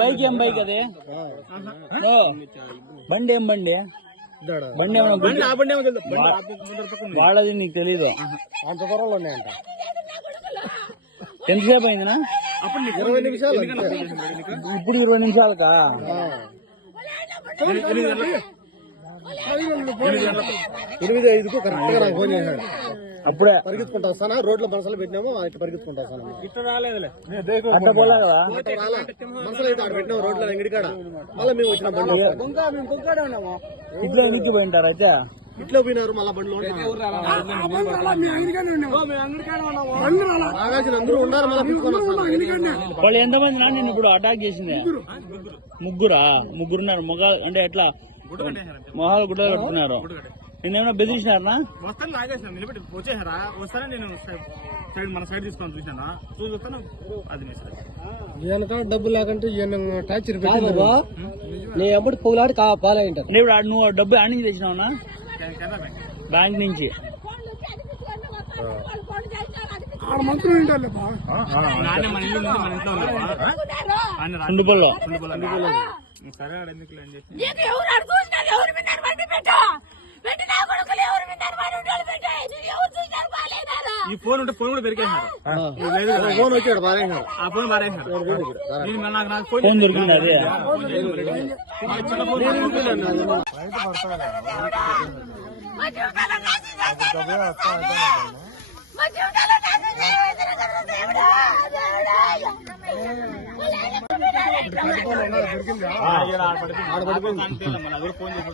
Bike ఏం bike అదే బండి ఏం బండి వాళ్ళది నీకు తెలీదు. అంత దూరంలో ఉన్నాయంట. ఎంతసేపు అయిందినా? అప్పుడు 20 నిమిషాలు. ఇప్పుడు 20 నిమిషాలకా? 8:05కు కరెక్ట్ గా నాకు ఫోన్ చేశాడు. అప్పుడే పరిగెత్తుకుంటా వస్తానా, రోడ్లో మనసులో పెట్టినాము, ఇట్లా పరిగెత్తుకుంటా వస్తాను. అట్లా పోలే కదా మనసులో అయితే ఆడ పెట్టినాము రోడ్లో ఎంగిడికాడ. మళ్ళీ మేము వచ్చిన బండి ఇట్లా ఎనికి పోయింటారు అయితే ఇట్లా పోయినారు. మళ్ళా బండ్లో అందరూ ఉన్నారు. మళ్ళీ వాళ్ళు ఎంతమంది నా నేను ఇప్పుడు అటాక్ చేసింది? ముగ్గురున్నారు. మొగాలు అంటే ఎట్లా మొహాలు గుడ్డలు కట్టుకున్నారు? నేనేమన్నా బెదిరించినారా? వస్తాను లాగేసాను, నిలబెట్టి వచ్చేసారా? వస్తానే నేను సైడ్ మన సైడ్ తీసుకొని చూసాను, చూస్తాను అది ఈయనక డబ్బు లేకంటే ఈయన టార్చర్ పెట్టి నీ ఎప్పుడు పొగులాడి పాలైంటారు. నువ్వు డబ్బు ఆడి నుంచి తెచ్చినావునా? బ్యాంక్ నుంచి. సుండుపల్లో సరే ఎందుకు ఈ ఫోన్ ఉంటే ఫోన్ కూడా దొరికేసారు. ఫోన్ వచ్చాడు బాగా, ఆ ఫోన్ బారేసారు. నాకు ఫోన్ దొరికింది. అదే ఫోన్ చేసి